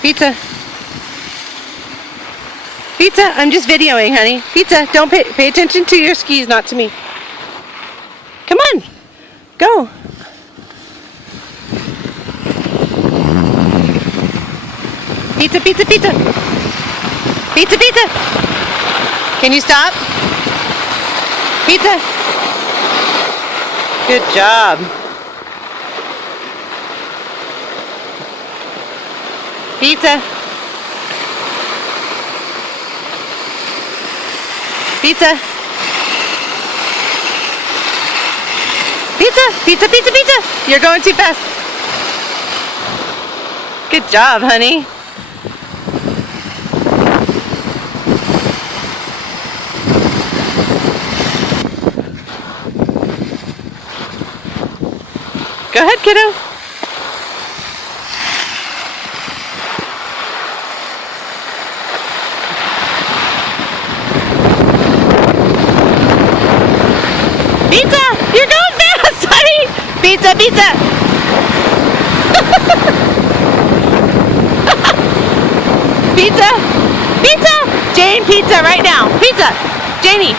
Pizza. Pizza, I'm just videoing, honey. Pizza, don't pay attention to your skis, not to me. Come on. Go. Pizza, pizza, pizza. Pizza, pizza. Can you stop? Pizza. Good job. Pizza. Pizza. Pizza, pizza, pizza, pizza. You're going too fast. Good job, honey. Go ahead, kiddo. Pizza! You're going fast, honey! Pizza, pizza! Pizza! Pizza! Jane, pizza right now! Pizza! Janie!